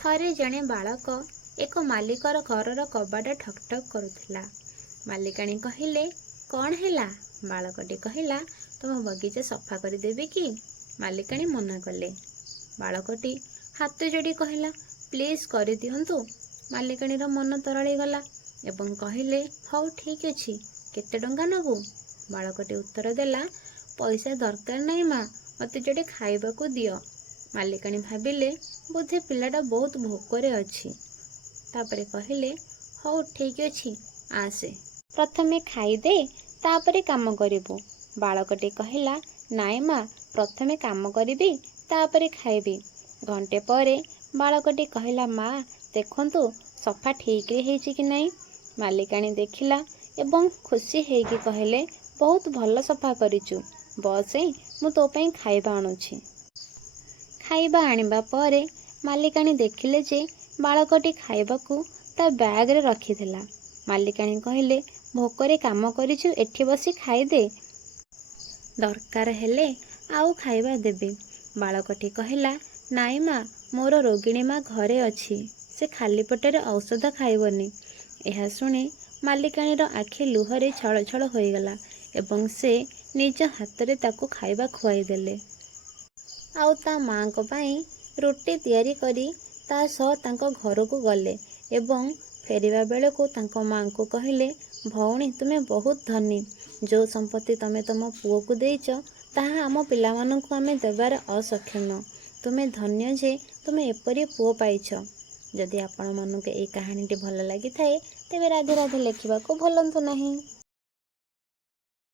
ଥରେ ଜଣେ ବାଳକ ଏକ ମାଲିକର ଘରର କବାଟ ଠକ୍ ଠକ୍ କରୁଥିଲା। ମାଲିକାଣୀ କହିଲେ, କ'ଣ ହେଲା? ବାଳକଟି କହିଲା, ତୁମ ବଗିଚା ସଫା କରିଦେବି କି? ମାଲିକାଣୀ ମନା କଲେ। ବାଳକଟି ହାତ ଯୋଡ଼ି କହିଲା, ପ୍ଲିଜ୍ କରିଦିଅନ୍ତୁ। ମାଲିକାଣୀର ମନ ତରଳିଗଲା ଏବଂ କହିଲେ, ହଉ ଠିକ୍ ଅଛି, କେତେ ଟଙ୍କା ନେବୁ? ବାଳକଟି ଉତ୍ତର ଦେଲା, ପଇସା ଦରକାର ନାହିଁ ମା, ମୋତେ ଯୋଡ଼େ ଖାଇବାକୁ ଦିଅ। ମାଲିକାଣୀ ଭାବିଲେ, ବୋଧେ ପିଲାଟା ବହୁତ ଭୋକରେ ଅଛି। ତାପରେ କହିଲେ, ହଉ ଠିକ୍ ଅଛି, ଆସେ। ପ୍ରଥମେ ଖାଇଦେ, ତାପରେ କାମ କରିବୁ। ବାଳକଟି କହିଲା, ନାଇଁ ମା, ପ୍ରଥମେ କାମ କରିବି, ତାପରେ ଖାଇବି। ଘଣ୍ଟେ ପରେ ବାଳକଟି କହିଲା, ମା, ଦେଖନ୍ତୁ ସଫା ଠିକ୍ରେ ହେଇଛି କି ନାହିଁ। ମାଲିକାଣୀ ଦେଖିଲା ଏବଂ ଖୁସି ହେଇକି କହିଲେ, ବହୁତ ଭଲ ସଫା କରିଛୁ। ବସ, ମୁଁ ତୋ ପାଇଁ ଖାଇବା ଆଣୁଛି। ଖାଇବା ଆଣିବା ପରେ ମାଲିକାଣୀ ଦେଖିଲେ ଯେ ବାଳକଟି ଖାଇବାକୁ ତା ବ୍ୟାଗରେ ରଖିଥିଲା। ମାଲିକାଣୀ କହିଲେ, ଭୋକରେ କାମ କରିଛୁ, ଏଠି ବସି ଖାଇଦେ। ଦରକାର ହେଲେ ଆଉ ଖାଇବା ଦେବି। ବାଳକଟି କହିଲା, ନାଇଁ ମା, ମୋର ରୋଗିଣୀ ମା ଘରେ ଅଛି, ସେ ଖାଲି ପେଟରେ ଔଷଧ ଖାଇବନି। ଏହା ଶୁଣି ମାଲିକାଣୀର ଆଖି ଲୁହରେ ଛଳ ଛଳ ହୋଇଗଲା ଏବଂ ସେ ନିଜ ହାତରେ ତାକୁ ଖାଇବା ଖୁଆଇଦେଲେ। ଆଉ ତା ମାଙ୍କ ପାଇଁ ରୁଟି ତିଆରି କରି ତା ସହ ତାଙ୍କ ଘରକୁ ଗଲେ ଏବଂ ଫେରିବା ବେଳକୁ ତାଙ୍କ ମାଙ୍କୁ କହିଲେ, ଭଉଣୀ, ତୁମେ ବହୁତ ଧନୀ। ଯେଉଁ ସମ୍ପତ୍ତି ତମେ ତମ ପୁଅକୁ ଦେଇଛ, ତାହା ଆମ ପିଲାମାନଙ୍କୁ ଆମେ ଦେବାରେ ଅସକ୍ଷମ। ତୁମେ ଧନ୍ୟ ଯେ ତୁମେ ଏପରି ପୁଅ ପାଇଛ। ଯଦି ଆପଣମାନଙ୍କୁ ଏହି କାହାଣୀଟି ଭଲ ଲାଗିଥାଏ, ତେବେ ରାଧେ ରାଧେ ଲେଖିବାକୁ ଭୁଲନ୍ତୁ ନାହିଁ।